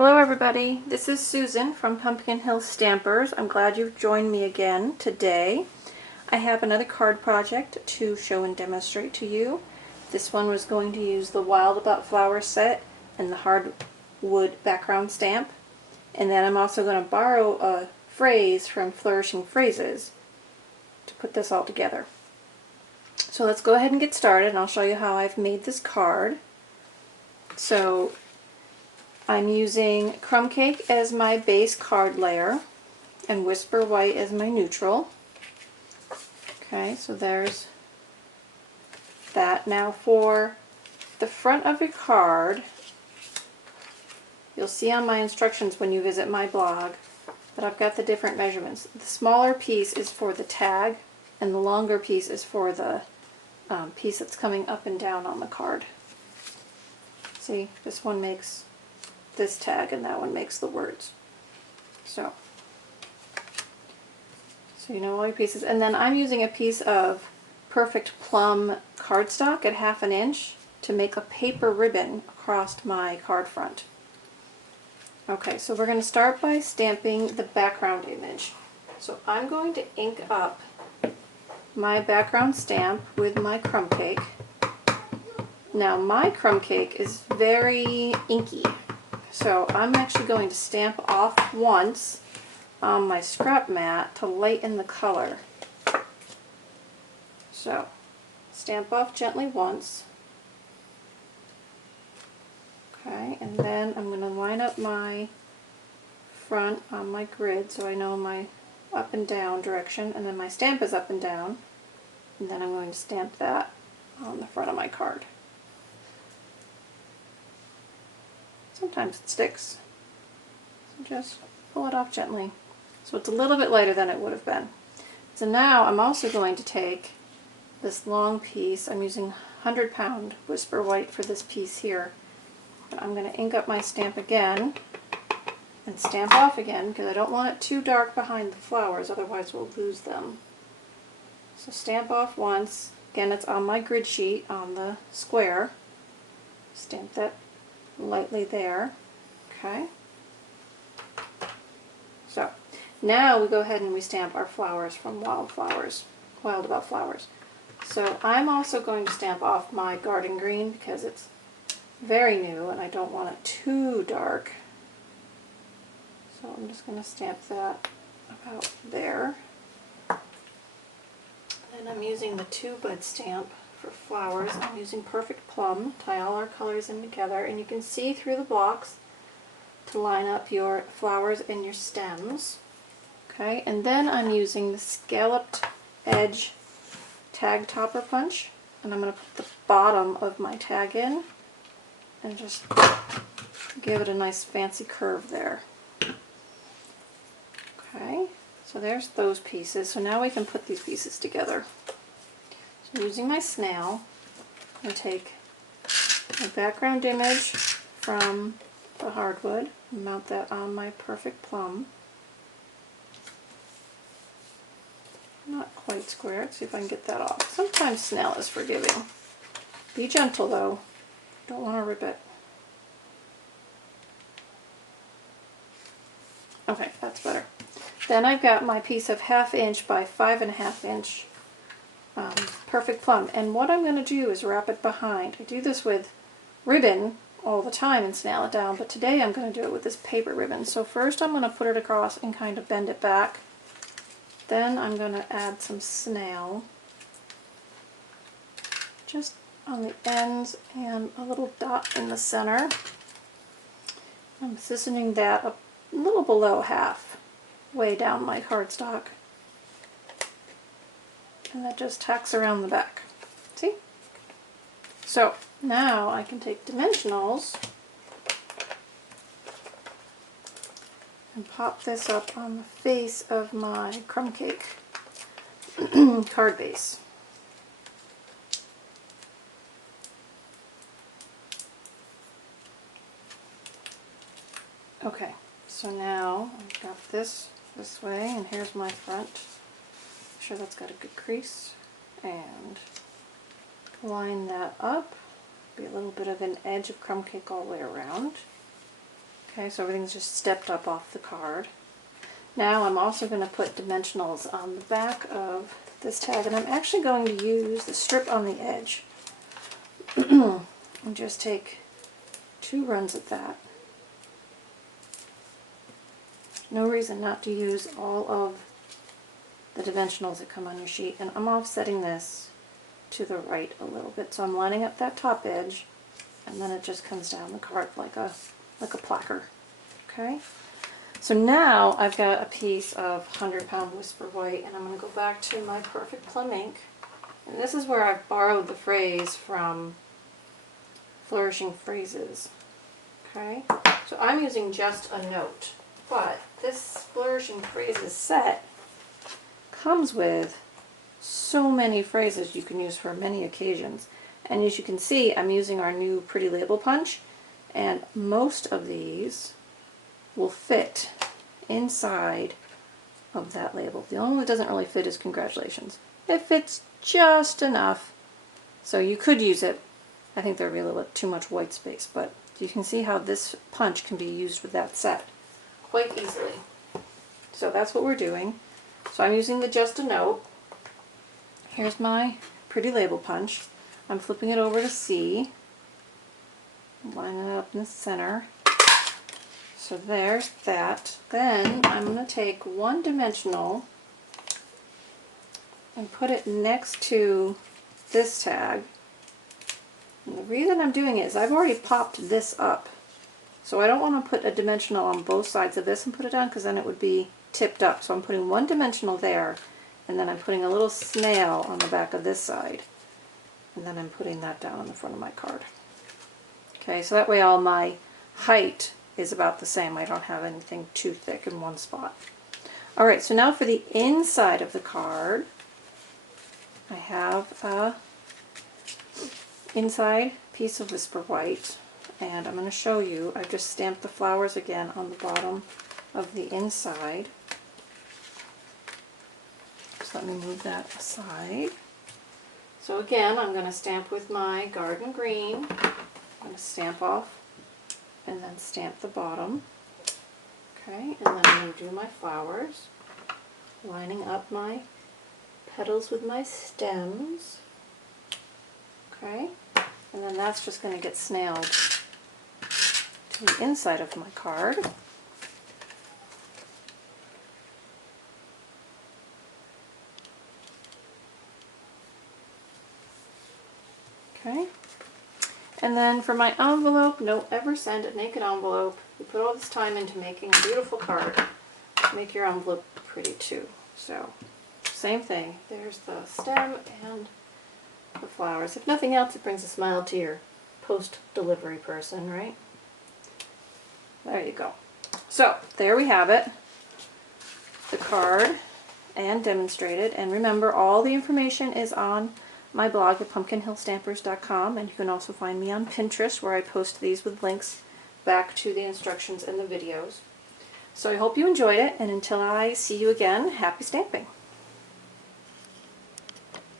Hello everybody, this is Susan from Pumpkin Hill Stampers. I'm glad you've joined me again today. I have another card project to show and demonstrate to you. This one was going to use the Wild About Flowers set and the hardwood background stamp. And then I'm also going to borrow a phrase from Flourishing Phrases to put this all together. So let's go ahead and get started, and I'll show you how I've made this card. So I'm using Crumb Cake as my base card layer and Whisper White as my neutral. Okay, so there's that. Now for the front of your card, you'll see on my instructions when you visit my blog that I've got the different measurements. The smaller piece is for the tag and the longer piece is for the piece that's coming up and down on the card. See, this one makes this tag and that one makes the words. So you know all your pieces. And then I'm using a piece of Perfect Plum cardstock at 1/2 inch to make a paper ribbon across my card front. Okay, so we're going to start by stamping the background image. So I'm going to ink up my background stamp with my Crumb Cake. Now my Crumb Cake is very inky, so I'm actually going to stamp off once on my scrap mat to lighten the color. So stamp off gently once. Okay, and then I'm going to line up my front on my grid so I know my up and down direction, and then my stamp is up and down, and then I'm going to stamp that on the front of my card. Sometimes it sticks, so just pull it off gently. So it's a little bit lighter than it would have been. So now I'm also going to take this long piece. I'm using 100-pound Whisper White for this piece here. And I'm going to ink up my stamp again and stamp off again because I don't want it too dark behind the flowers, otherwise we'll lose them. So stamp off once. Again, it's on my grid sheet on the square. Stamp that lightly there. Okay. So now we go ahead and we stamp our flowers from Wild About Flowers. So I'm also going to stamp off my garden green because it's very new and I don't want it too dark. So I'm just going to stamp that about there. And I'm using the 2-bud stamp for flowers. I'm using Perfect Plum, tie all our colors in together, and you can see through the blocks to line up your flowers and your stems. Okay, and then I'm using the Scalloped Edge Tag Topper Punch, and I'm going to put the bottom of my tag in and just give it a nice fancy curve there. Okay, so there's those pieces. So now we can put these pieces together. So using my snail, I'm going to take my background image from the hardwood and mount that on my Perfect Plum. Not quite square. Let's see if I can get that off. Sometimes snail is forgiving. Be gentle though. Don't want to rip it. Okay, that's better. Then I've got my piece of 1/2 inch by 5.5 inch Perfect Plum, and what I'm going to do is wrap it behind. I do this with ribbon all the time and snail it down, but today I'm going to do it with this paper ribbon. So first I'm going to put it across and kind of bend it back. Then I'm going to add some snail just on the ends and a little dot in the center. I'm positioning that a little below halfway down my cardstock. And that just tacks around the back. See? So now I can take dimensionals and pop this up on the face of my Crumb Cake card base. Okay, so now I've got this way, and here's my front. Make sure that's got a good crease, and line that up. Be a little bit of an edge of Crumb Cake all the way around. Okay, so everything's just stepped up off the card. Now I'm also going to put dimensionals on the back of this tag, and I'm actually going to use the strip on the edge and just take 2 runs of that. No reason not to use all of the dimensionals that come on your sheet, and I'm offsetting this to the right a little bit, so I'm lining up that top edge, and then it just comes down the card like a placker. Okay, so now I've got a piece of 100-pound Whisper White, and I'm going to go back to my Perfect Plum ink, and this is where I've borrowed the phrase from Flourishing Phrases. Okay, so I'm using just a note, but this Flourishing Phrases set comes with so many phrases you can use for many occasions. And as you can see, I'm using our new Pretty Label Punch, and most of these will fit inside of that label. The only one that doesn't really fit is Congratulations. It fits just enough, so you could use it. I think there'd be a little bit too much white space, but you can see how this punch can be used with that set quite easily. So that's what we're doing. So I'm using the Just a Note. Here's my Pretty Label Punch. I'm flipping it over to C. Lining it up in the center. So there's that. Then I'm going to take 1 dimensional and put it next to this tag. And the reason I'm doing it is I've already popped this up. So I don't want to put a dimensional on both sides of this and put it on, because then it would be tipped up. So I'm putting 1 dimensional there, and then I'm putting a little snail on the back of this side. And then I'm putting that down on the front of my card. Okay, so that way all my height is about the same. I don't have anything too thick in one spot. Alright, so now for the inside of the card, I have a inside piece of Whisper White, and I'm going to show you. I've just stamped the flowers again on the bottom of the inside. So let me move that aside. So again, I'm going to stamp with my Garden Green. I'm going to stamp off and then stamp the bottom. Okay, and then I'm going to do my flowers, lining up my petals with my stems. Okay, and then that's just going to get snailed to the inside of my card. Okay, and then for my envelope, don't ever send a naked envelope. You put all this time into making a beautiful card. Make your envelope pretty too. So, same thing. There's the stem and the flowers. If nothing else, it brings a smile to your post-delivery person, right? There you go. So, there we have it. The card and demonstrated. And remember, all the information is on my blog at pumpkinhillstampers.com, and you can also find me on Pinterest, where I post these with links back to the instructions and the videos. So I hope you enjoyed it, and until I see you again, happy stamping!